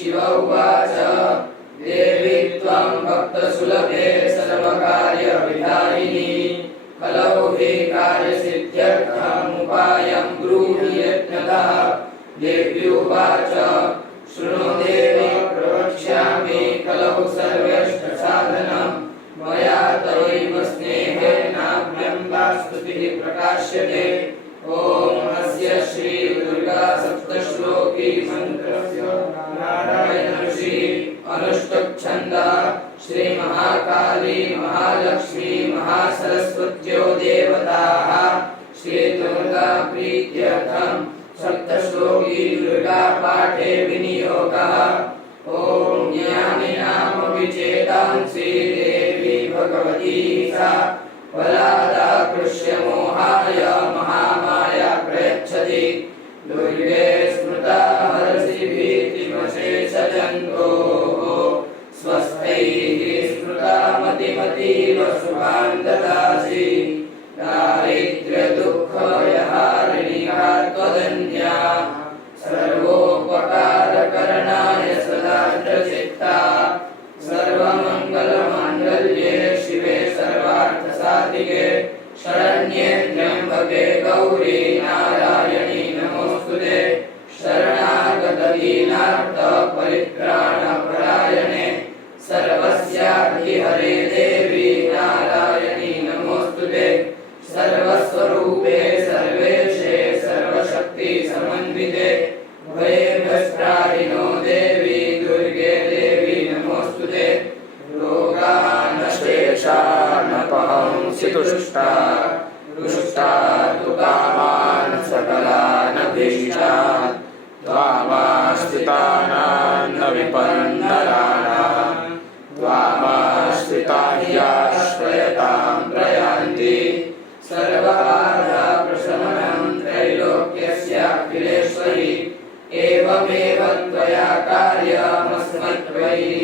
शिव उवाच देवी त्वं भक्तसुलभे सर्वकार्यविधायिनी कलौ हि कार्यसिद्ध्यर्थमुपायं ब्रूहि यत्नतः। देवी उवाच शृणु देवी प्रवक्ष्यामि कलौ सर्वेष्टसाधनं मया तवैव स्नेहेनाभ्यङ्गा स्तुतिः प्रकाश्यते। ॐ अस्य श्री दुर्गा सप्तश्लोकी मन्त्रस्य नारायण ऋषि अनुष्टुप् छन्दः श्री महाकाली महालक्ष्मी महासरस्वत्यो देवताः श्री दुर्गा प्रीत्यर्थं सप्तश्लोकी दुर्गा पाठे विनियोगः। ॐ ज्ञानिनाम विचेतांसि देवी भगवती सा बलादाकृष्य मोहाय महामाया प्रयच्छति। दुर्गे स्मृता हरसि भीतिमशेषजन्तोः स्वस्तैः स्मृता मतिमतीव शुभान् ददासि। दारिद्र्यदुःखयहारिणि त्वदन्या सर्वोपकारकरणाय सदा चित्ता सर्वमङ्गलमाङ्गल्ये शिवे सर्वार्थसाधिके शरण्ये त्र्यम्बके गौरी नारायणी नमोस्तुते। शरणागतदीनार्तपरित्राणपरायणे सर्वस्याधिहरे देवी नारायणी नमोस्तुते। सर्वस्वरूपे सर्वेशे सर्वशक्तिसमन्विते भयेभ्यस्त्राहिनो देवी दुर्गे देवी नमोस्तुते। रोगानशेषानपहंसि तुष्टा रुष्टा तु कामान् सकलानभीष्टान् त्वामाश्रितानान्न विपन्नराणां त्वामाश्रिता ह्याश्रयतां प्रयान्ति। सर्वबाधा प्रशमनं त्रैलोक्यस्याखिलेश्वरि एवमेव त्वया कार्यमस्मत्त्वयि